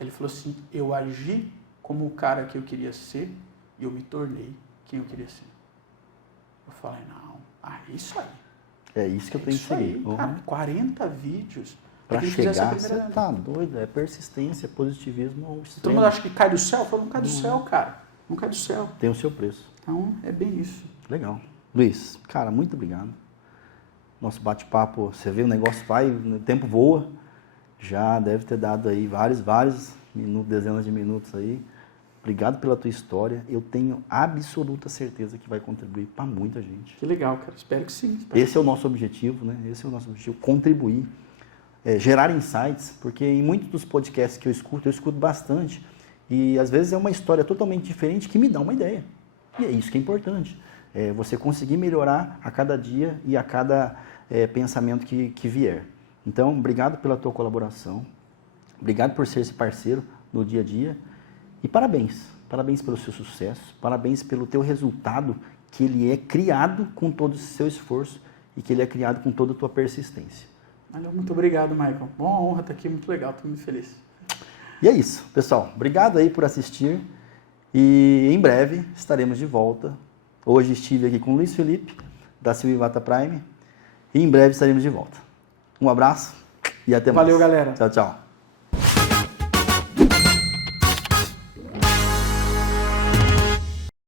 Ele falou assim, eu agi como o cara que eu queria ser e eu me tornei quem eu queria ser. Eu falei, não, isso aí. É isso que eu tenho que seguir. Cara, 40 vídeos. Pra chegar, você tá doido. É persistência, positivismo ao extremo. Todo mundo acha que cai do céu? Eu falo, não cai do céu, cara. Não cai do céu. Tem o seu preço. Então, é bem isso. Legal. Luiz, cara, muito obrigado. Nosso bate-papo, você vê, o negócio vai, o tempo voa. Já deve ter dado aí vários minutos, dezenas de minutos aí. Obrigado pela tua história. Eu tenho absoluta certeza que vai contribuir para muita gente. Que legal, cara. Espero que sim. Esse é o nosso objetivo, né? Esse é o nosso objetivo, contribuir, gerar insights, porque em muitos dos podcasts que eu escuto bastante. E às vezes é uma história totalmente diferente que me dá uma ideia. E é isso que é importante. É você conseguir melhorar a cada dia e a cada pensamento que vier. Então, obrigado pela tua colaboração. Obrigado por ser esse parceiro no dia a dia. E parabéns. Parabéns pelo seu sucesso. Parabéns pelo teu resultado, que ele é criado com todo o seu esforço e que ele é criado com toda a tua persistência. Valeu, muito obrigado, Michael. Boa honra estar aqui, muito legal, estou muito feliz. E é isso, pessoal. Obrigado aí por assistir. E em breve estaremos de volta. Hoje estive aqui com o Luiz Felipe, da Silva Vata Prime. E em breve estaremos de volta. Um abraço e até mais. Valeu, galera. Tchau, tchau.